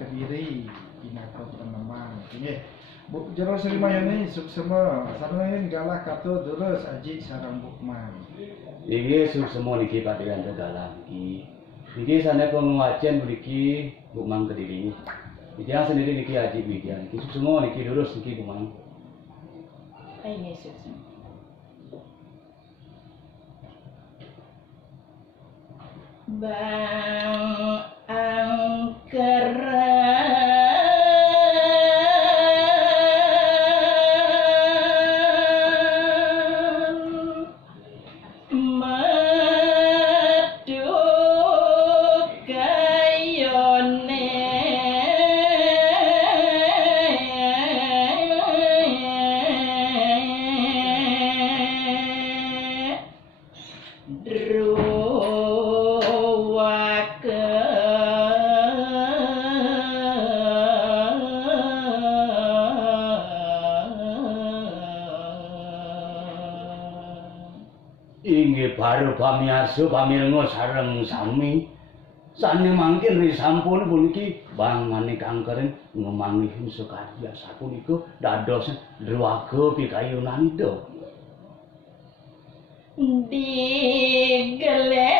Kediri Pinaka Penemang. Nggih. Bu jero srimayane suksema sareng galah kato terus aji sareng Bukman. Iki suksema niki patikan galah iki. Niki sana pengajian mriki Bukman Kediri. Iki sendiri niki aji widian. Iki suksema niki lurus niki Bukman. Ini suksema. Bang angkara baru pamiarsa pamirengga sareng sami sane mangkin risampun puniki Bang Manik Angkeren ngemangih sekadi sapunika dados druaga pikayunanida digele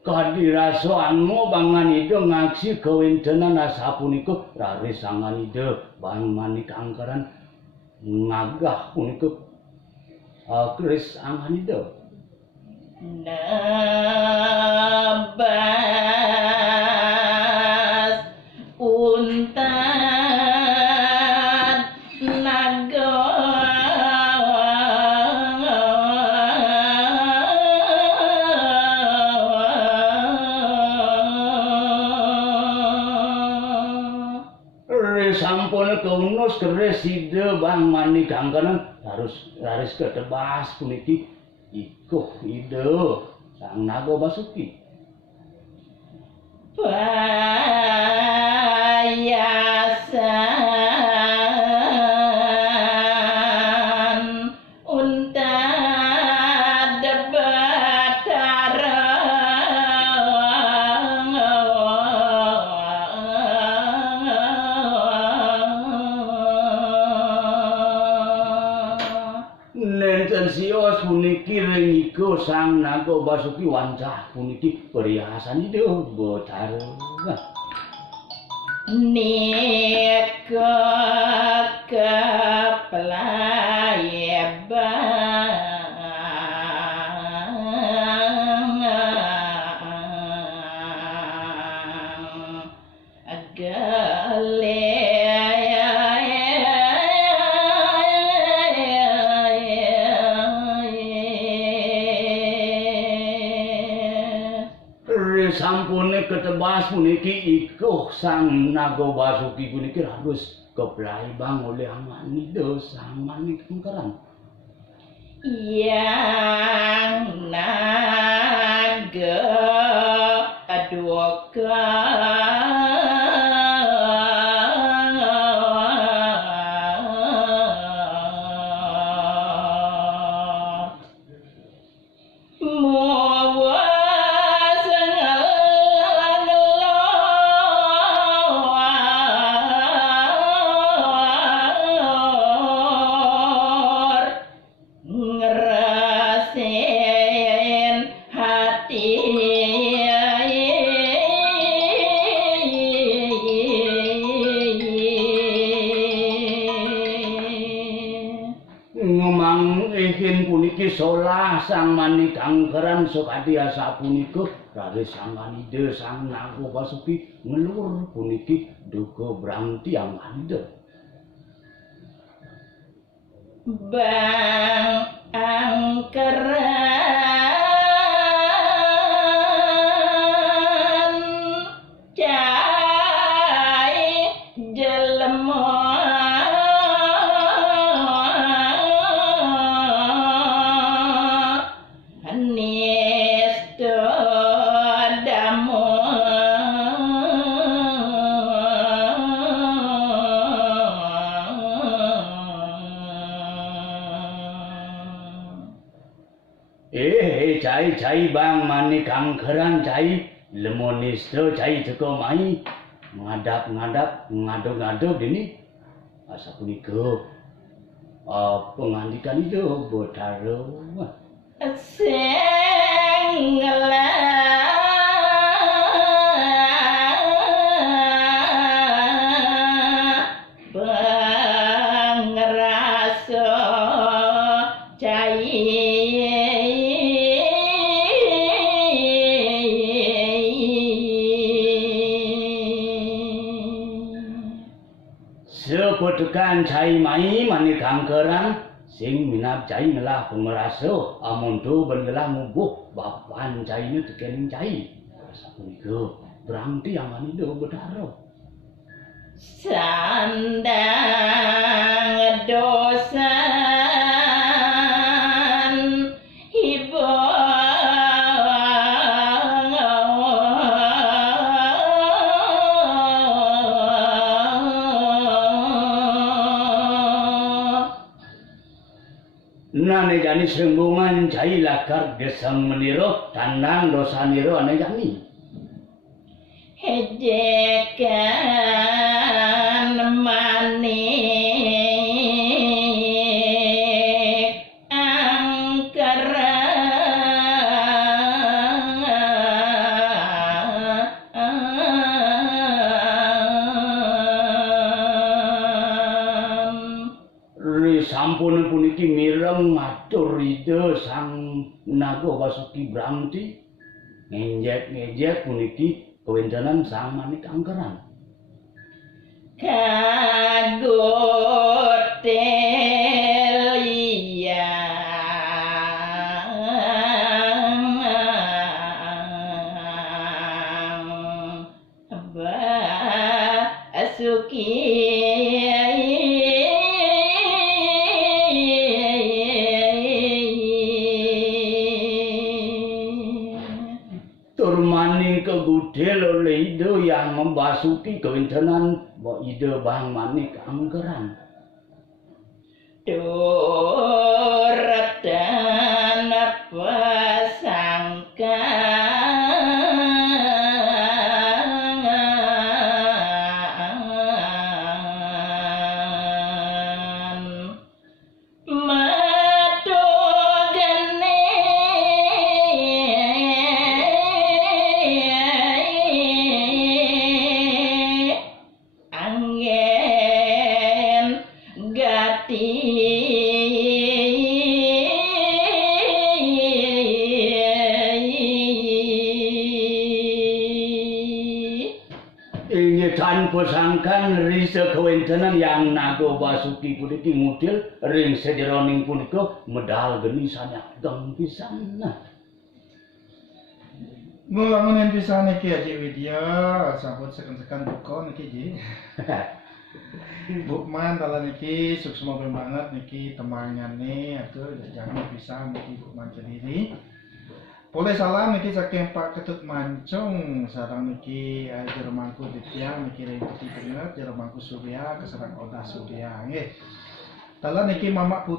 Kadirasoanmu Bang Manida ngaksi kawentenan sapunika raris sanganida Bang Manik Angkeren ngagah punika keris anganida nabas untan naga sampun keunus keris sida Bang Manik Angkeren raris ketebas puniki ikuh ide Sang Naga Basuki payasan untad batara nenten sios puniki ringiko Sang Naga Basuki wancah puniki perhiasanida batara nika sampune ketebas puniki ikuh Sang Naga Basuki puniki harus keplai Bang oleh amanida Sang Manik Angkeren yang naga aduka solah Sang Manik Angkeren sakadi sapunika raris sanganida Sang Naga Basuki ngelur puniki duka branti anganida Bang Angkeren cai jelema cai bang mani kangkeran cai lemonis tu cai teko mai ngadap ngado dini asa punika pengandikan itu botaro sepotekan cai mai mani kangkeran sing minap cai ngelah pengeraso amun tu bendelah mubuh bapan cai ni tekening cai sapunika berarti amani do bedaro sandang dosan ibu nane jani sembungan cai lakar gesang meniro tandang dosa niro ane jani hejekan manik angkeran sampun puniki mireng matur ide sang naga Basuki Bramti ngejek puniki kewentanan sang manik angkeran kagut iya Basuki turmaning kegudel oleh ide yang membasuki kewentanan ide bang manik angkeran turut dan pasangkan metu geni angin gati ini tanpa sangkan risa kewentanan yang naga Basuki puniki ngudil ring sejeroning punika medal geni sanyak geng pisan ngulangun pisan niki Haji Widya sampun sekan buka niki Ji. Bukman tala niki suksma banget niki temangane atuh jangan bisa niki Bukman sendiri. Boleh salam niki saking Pak Ketut Mancung sareng niki Jeremangku Ditya niki Rengkuti Bener Jeremangku Surya keserang Oda Surya nggih. Tala niki Mamak